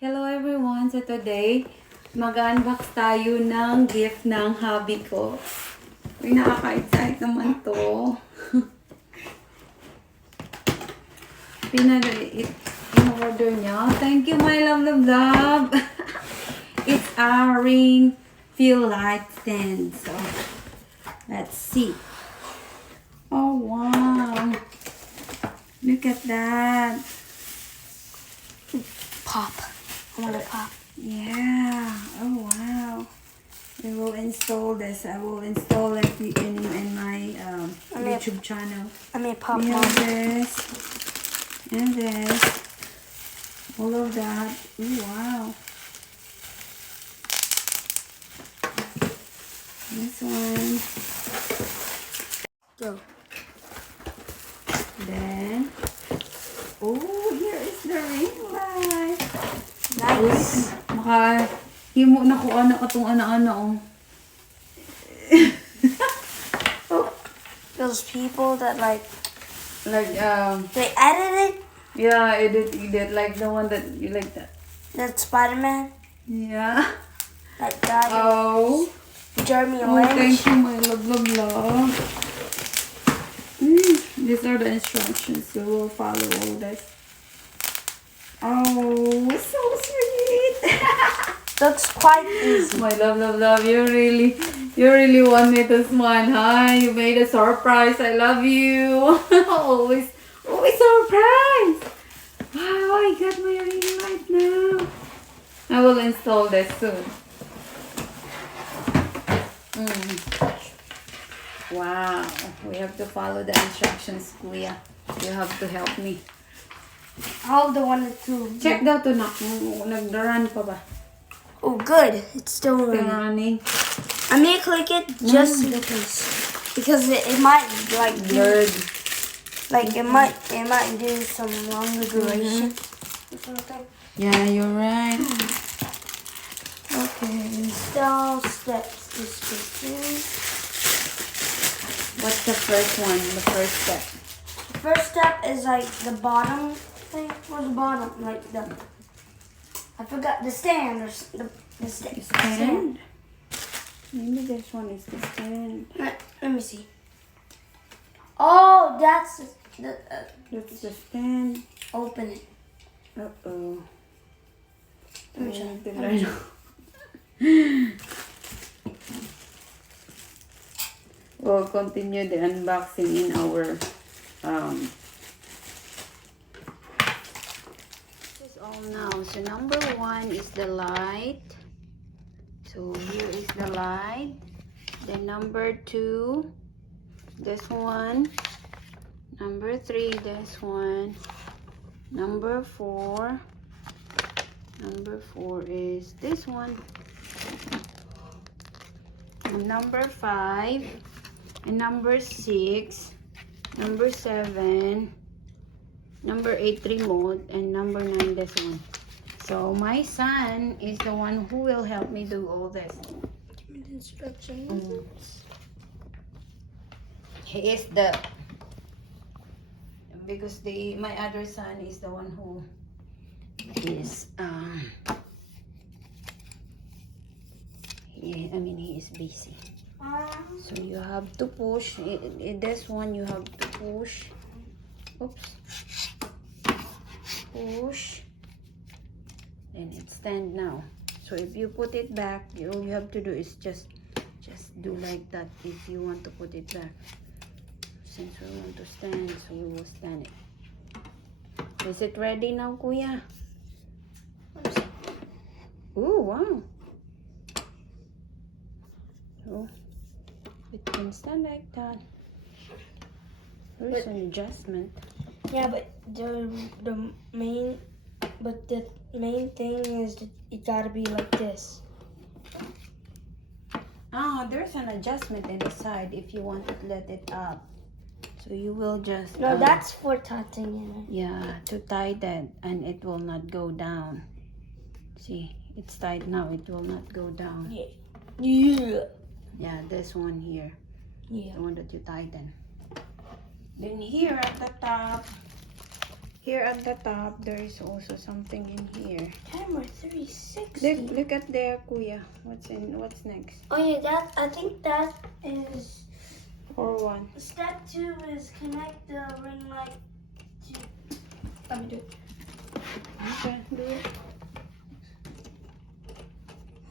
Hello everyone! So today, mag-unbox tayo ng gift ng hubby ko. Uy, nakaka-excite naman to. In-order niya. Thank you, my love. It's a ring feel light stand. So, let's see. Oh, wow. Look at that. Pop. I want to pop. Yeah. Oh, wow. We will install this. I will install it in my YouTube channel. I mean, pop. We have this and this. All of that. Ooh, wow. This one. Go. Then, oh, here is the ring light. Nice. Himo na ko ano atong ana-ana oh. Those people that Like they edited yeah, edit like the one that you like that Spider-Man. Yeah. Like that. Oh. Jeremy Oh, Lynch. thank you, my love. These are the instructions, so we'll follow all this. Oh, so sweet. Looks quite easy. My love. You really want me to smile, huh? You made a surprise. I love you. always surprise. Wow, I got my ring light now. I will install this soon. Wow, we have to follow the instructions, Kuya. You have to help me. Hold the one to Check daw to nag-run pa ba? Oh, good. It's still Still running. running. I'm gonna click it just in case, because it might like Blurred. it might do some longer duration or something. Yeah, you're right. Okay. Install steps to speaking. What's the first one? The first step. The first step is like the bottom thing. Where's the bottom? Like I forgot the stand or the stand. Stand? Maybe this one is the stand. Let me see. Oh, that's the. That's the stand. Open it. Uh-oh. Let me try. We'll continue the unboxing in our this is all now. So number 1 is the light. So here is the light. Then number 2, this one. Number 3, this one. Number 4 is this one. And number 5. And number 6, number 7, number 8 remote, and number 9 this one. So my son is the one who will help me do all this. Give me the instructions. He is because my other son is the one who is he is busy. So you have to push. This one you have to push. Oops. Push. And it stand now. So if you put it back, all you have to do is just do like that if you want to put it back. Since we want to stand, so we will stand it. Is it ready now, Kuya? Oh, wow. So it can stand like that. There's an adjustment. Yeah, but the main thing is that it gotta be like this. Ah, there's an adjustment in the side if you want to let it up. So you will just No, that's for tightening it. yeah, to tie that, and it will not go down. See, it's tied now. It will not go down. Yeah. Yeah, this one here. Yeah. The one that you tighten. Then here at the top, Here at the top, there is also something in here. Camera 360. Look at there, Kuya. What's next? Oh yeah, I think that is. Or one. Step 2 is connect the ring light to. Let me do it. Okay, do it.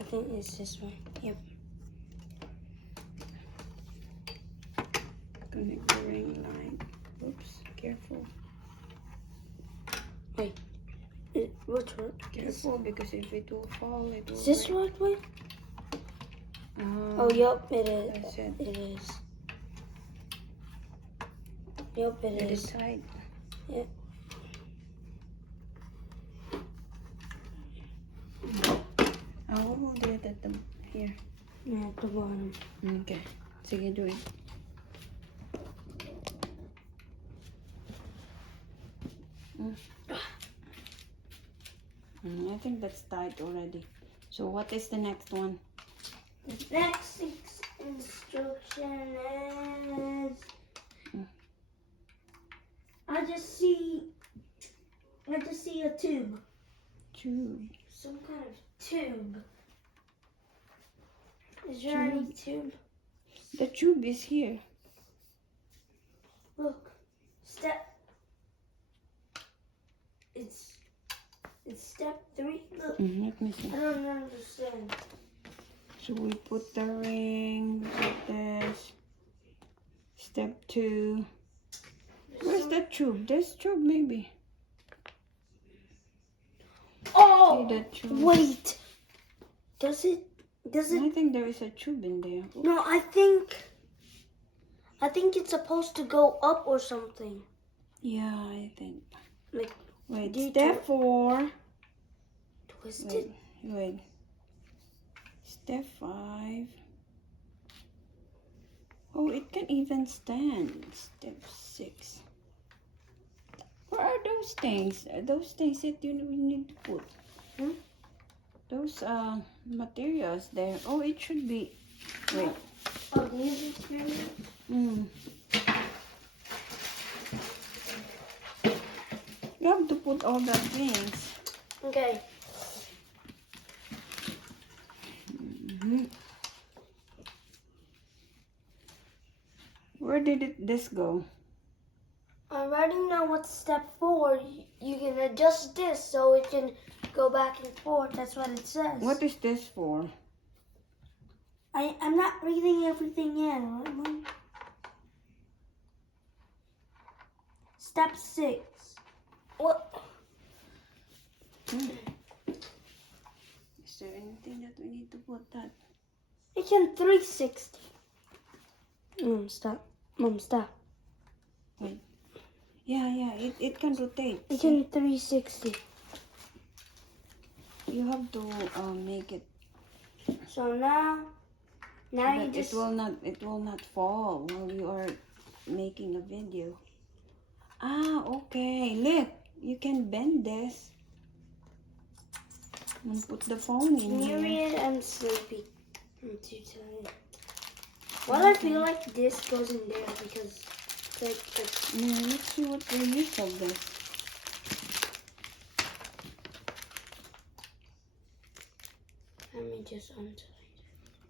I think it's this one. Yep. Connect the ring light. Oops, careful. Wait. Which one? Careful, because if it will fall, it will Is this break. right way? Oh, yep, it is. That's it. It is. Yep, it It is. is tight. Yep. Oh, we'll do it at the here. No, at the bottom. Okay. Sige, do it. I think that's tight already. So what is the next one? The next instruction is. I just see a tube. Tube. Some kind of tube. Is there any tube? The tube is here. Look. It's step 3. Look. Let me see. I don't understand. So we put the ring like this. Step 2. Where's the tube? This tube maybe. Oh! See the tube? Wait. Does it? I think there is a tube in there. No, I think it's supposed to go up or something. Yeah, I think. Like, Wait, do you step 4. twisted. Wait. Step 5. Oh, it can even stand. Step 6. Where are those things? Those things that you need to put. Those materials there. Oh, it should be. Wait. Oh, these materials? You have to put all the things. Okay. Where did this go? I already know what's step 4. You can adjust this so it can go back and forth. That's what it says. What is this for? I'm not reading everything in. Step 6. What? Is there anything that we need to put that? It can 360. Stop. Mom, stop. Wait. Yeah, it can rotate. It can 360. You have to make it So now so you that just. it will not fall while you are making a video. Ah, okay. Look, you can bend this. And put the phone in here. Myriad and sleepy. I'm too tired. Well, I feel like this goes in there because Let's see what the use of this. let me just untie.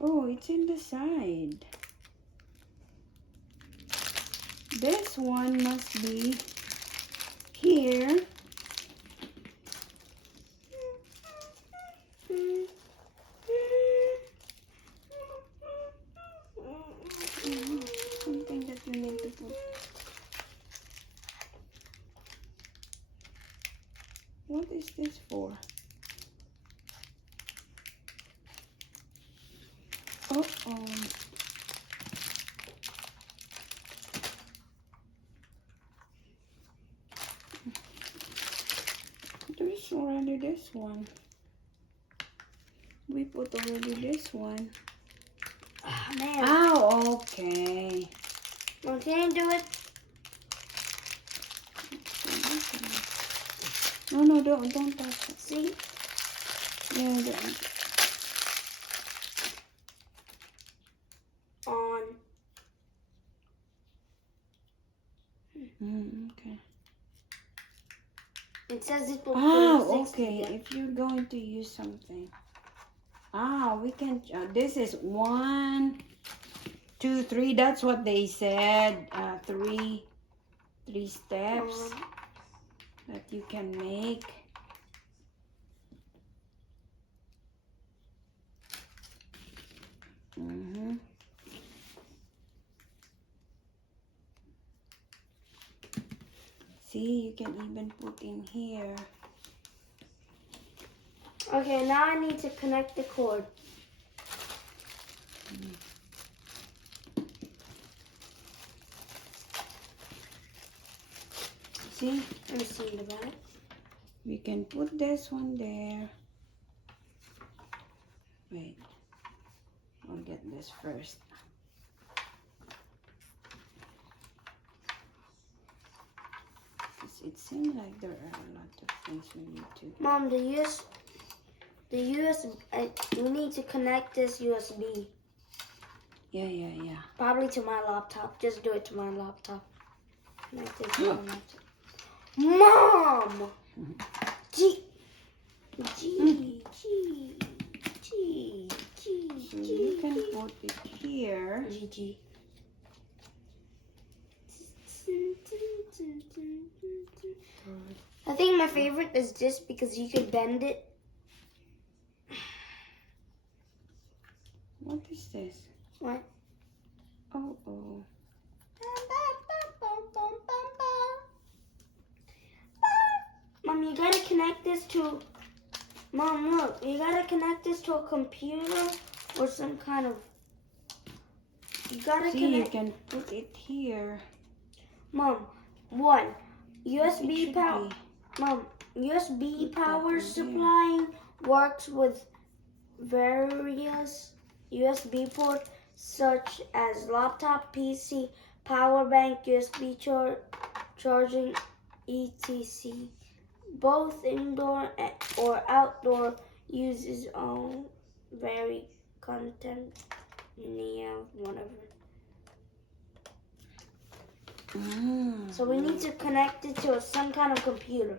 Oh, it's in the side. This one must be here. Something that we need to put. What is this for? Uh-oh. There's already this one. We put already this one. Oh, man. Oh, okay. Well, can you do it? No, don't touch it. See? Yeah, don't. On. Okay. It says it will Oh, 360. okay. If you're going to use something. We can. This is 1, 2, 3. That's what they said. Three steps that you can make. See, you can even put in here. Okay, now I need to connect the cord. See? Let me see the back. We can put this one there. Wait. I'll get this first. It seems like there are a lot of things we need to. Mom, we need to connect this USB. Yeah. Probably to my laptop. Just do it to my laptop. Connect it to my laptop. Mom! G. So you can put it here. G. I think my favorite is this because you can bend it. What is this? What? Oh. Mom, you gotta connect this to. Mom, look, you gotta connect this to a computer or some kind of. You gotta See, connect. you can put it here. Mom, USB power. Mom, USB power supplying works with various USB ports such as laptop, PC, power bank, USB charging, etc. Both indoor or outdoor uses all vary content. Whatever. So we need to connect it to some kind of computer.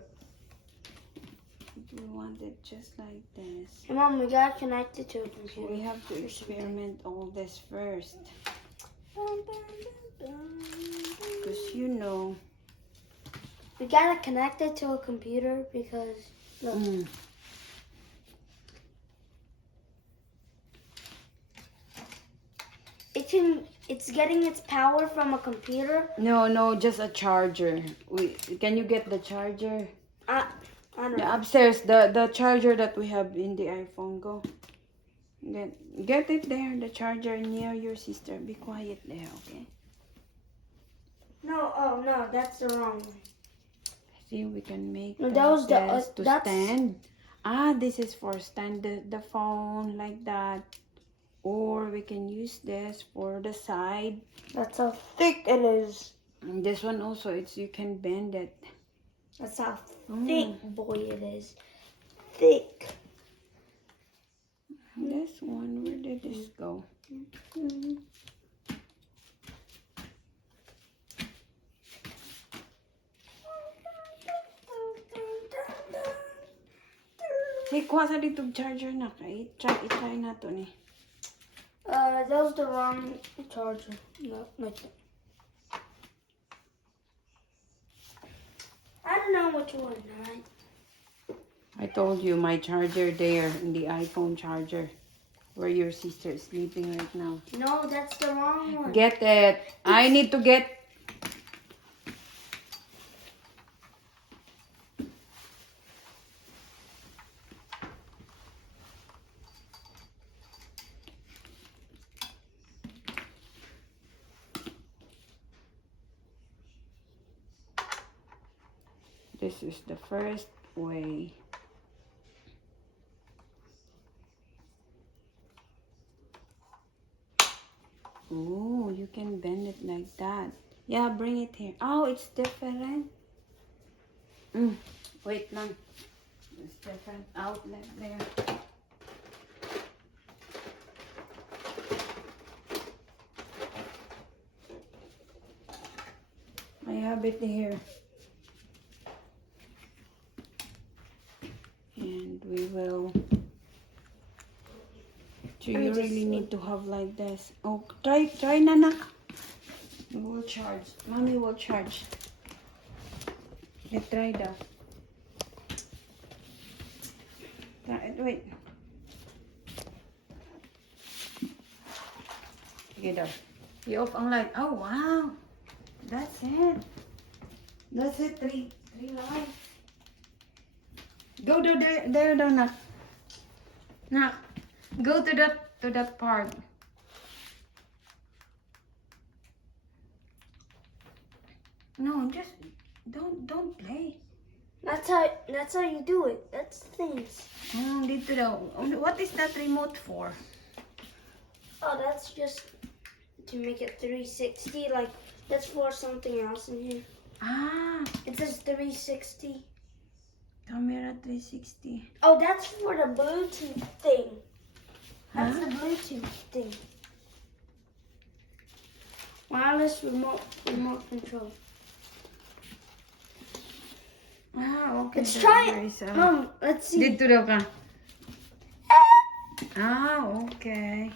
We want it just like this. Hey, Mom, we gotta connect it to a computer. So we have to experiment all this first. Because you know. We gotta connect it to a computer because look. It's getting its power from a computer. No, just a charger. Can you get the charger? I don't know. Yeah, upstairs, the charger that we have in the iPhone. Go. Get it there, the charger near your sister. Be quiet there, okay? No, that's the wrong one. See, we can make No, that was to stand. This is for stand the phone like that. Or we can use this for the side. That's how thick it is. And this one also, you can bend it. That's how thick, boy, it is. Thick. This one, where did this go? Hey, kuha sa dito charger na kay. I-try na to ni. That was the wrong charger. No, not that. I don't know which one, alright? I told you my charger there in the iPhone charger where your sister is sleeping right now. No, that's the wrong one. Get it. I need to get. This is the first way. Oh, you can bend it like that. Yeah, bring it here. Oh, it's different. Wait lang. It's different outlet there. I have it here. Usewell. So Let me you just really see. need to have like this. Oh, try nanak. We will charge. Mommy will charge. Let's try that. Wait. Sige daw. You off ang light. Oh, wow. That's it. That's it. Three lights. Go to there daw, nak. Nak. Go to that part. No, just don't play. That's how you do it. That's the things. Dito daw. What is that remote for? Oh, that's just to make it 360. Like that's for something else in here. Ah, It says 360. camera 360. Oh, that's for the Bluetooth thing. That's Huh? the Bluetooth thing. Wireless remote control. Ah, okay. Let's try There it. is a- Let's see. Dito daw ka. Ah, okay.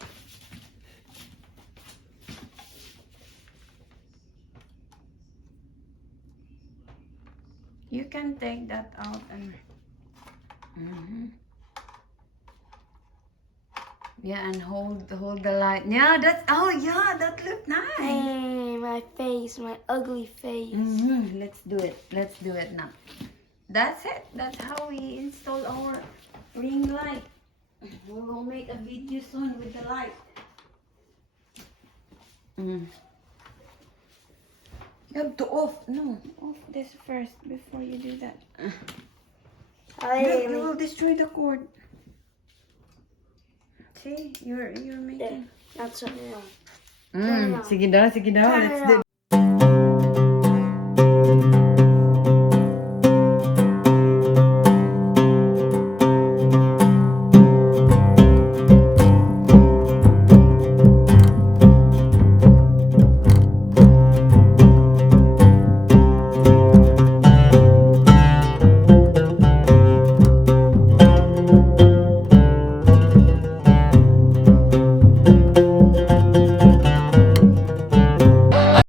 You can take that out and yeah, and hold the light. Yeah, that looked nice. Hey, my face, my ugly face. Let's do it now. That's it. That's how we install our ring light. We will make a video soon with the light. You have to off this first before you do that. You will destroy the cord. See, you're making. That's what it is. Sige daw. Turn it Let's do on.